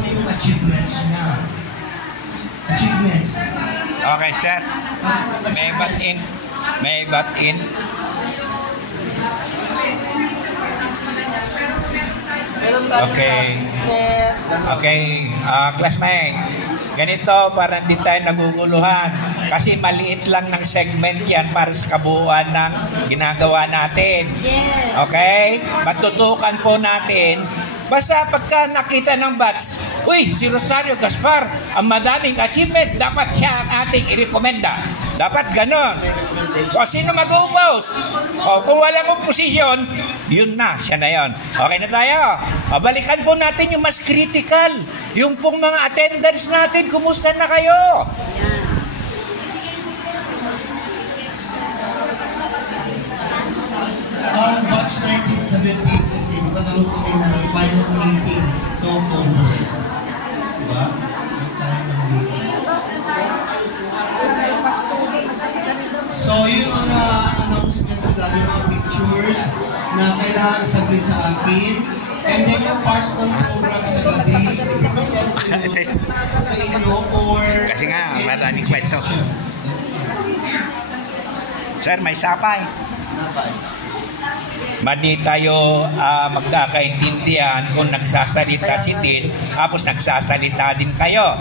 ano yung achievements niya. Achievements. Okay, sir. May butt in. May butt in. Okay. Okay, classmate. Ganito, para hindi tayo naguguluhan. Kasi maliit lang ng segment yan para sa kabuuan ng ginagawa natin. Okay? Matutukan po natin. Basta pagka nakita ng bats, uy, si Rosario Gaspar, ang madaming achievement, dapat siya ang ating i-recommenda. Dapat ganon. O sino mag-uupos? O kung walang posisyon, yun na, siya na yun. Okay na tayo. O, balikan po natin yung mas critical. Yung pong mga attendance natin, kumusta na kayo? On March 1917 kasi magkakaroon kami ng final meeting sa October. Diba? So yun ang announcement nila, yung mga pictures na kailangan sabihin sa akin. And then yung parts ng program sa gabi, represent to or kasi nga, maraming kwento. Sir, may sapay. Madi tayo magkakaintindihan kung nagsasalita si Tin, tapos nagsasalita din kayo.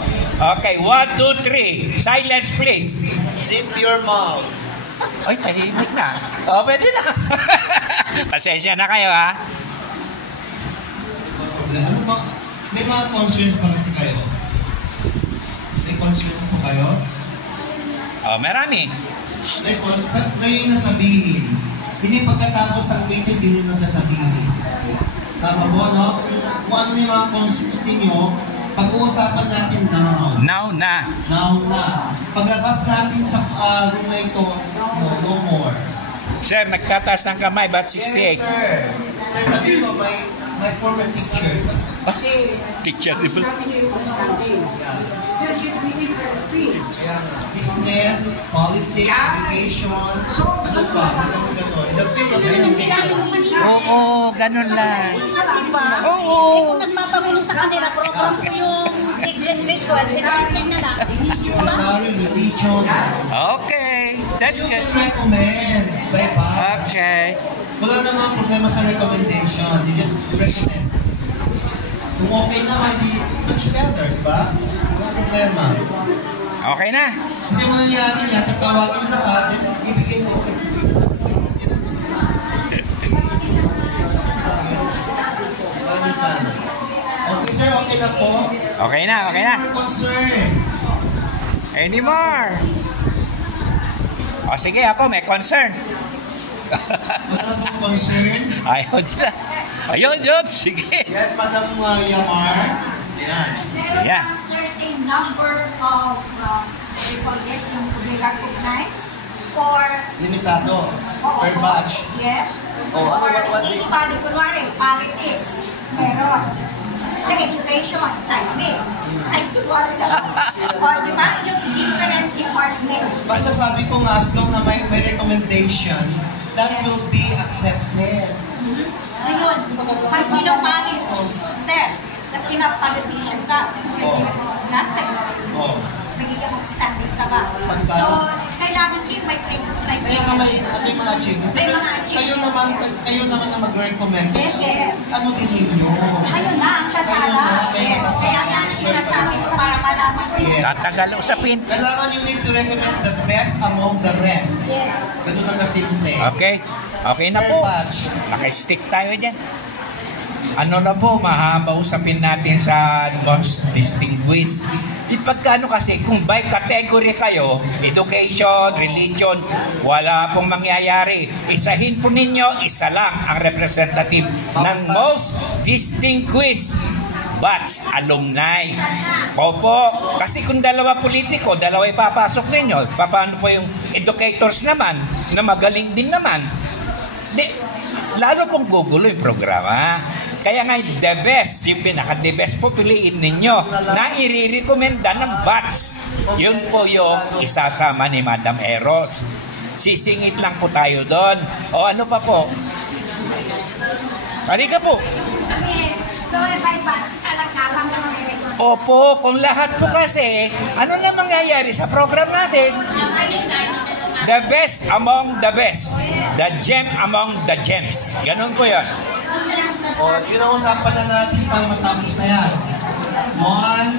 Okay, 1, 2, 3. Silence, please. Zip your mouth. Ay, tahimik na. O, pwede na. Pasensya na kayo, ha? May mga concerns pa kasi kayo? May concerns po kayo? O, marami. Kayo yung nasabihin. Hindi pagkatapos ng meeting, hindi nyo nasasabihin. Tama po, no? Kung ano yung mga concerns ninyo, pag-uusapan natin now. Now na. Now na. Paglabas natin sa room na ito, no more. Sir, nagtataas ng kamay, ba't 68? Yes, sir. Sir, sabi ko, my former teacher. Kasi, teacher, di ba? There should be different fields. Business, politics, education, ano pa? The field of education. Oo, ganun lang. Diba? Oo. Eh kung nagpapagulo sa kanila, program ko yung grade 12, interesting na lang. Military, religion. Okay, that's good. Recommend. Bye-bye. Okay. Wala namang problema sa recommendation. You just recommend. Kung okay naman, di much better, diba? Wala problema. Okay na. Kasi mo nangyari niya, tatawagin na ka, then ibigay mo. Parang sana. Okay, sir, okay na po? Okay na, okay na. Concern. Any more? O sige, ako may concern. Wala pong concern? Ayun na. Ayun, Job. Sige. Yes, Madam Yamar. Ayan. Meron Yeah. a certain number of recordings yung to be recognized for Limitado. Per batch. Yes. Oh, For what each body, kunwari, politics. Meron. Sa education, timing. Ay, kunwari lang. Or di ba, yung different departments. Basta sabi ko nga, as long na may recommendation, that will be accepted. Ngayon, mas pinupalit. Sir, tapos pinapag-petition ka. Nothing. Oh. Magiging standing ka ba? So, kailangan din may Kaya nga may mga achievements. May mga achievements. Kayo naman na mag-recommend. Yes. Ano din ninyo? Ayun na, ang sasala. Yes. Kaya nga sinasabi ko para malaman ko yun. Tatagal usapin. Kailangan you need to recommend the best among the rest. Yes. Ganun na kasimple. Okay. Okay na po. Naka-stick tayo dyan. Ano na po, mahaba usapin natin sa most distinguished. Ipagkano kasi, kung by category kayo, education, religion, wala pong mangyayari. Isahin po ninyo, isa lang ang representative ng most distinguished batch alumni. Opo, kasi kung dalawa politiko, dalawa ipapasok ninyo. Paano po yung educators naman, na magaling din naman? Lalo pong gugulo yung programa. Kaya nga the best, yung pinaka-the best po piliin ninyo na i-recommenda ng batch. Yun po yung isasama ni Madam Eros. Sisingit lang po tayo doon. O ano pa po? Halika po. Okay. So, by batch, isa lang kapang naman i-record Opo, kung lahat po kasi, ano na mangyayari sa program natin? The best among the best. The gem among the gems. Ganun po yan. O, yun ang usapan na natin pang matapos na yan. One,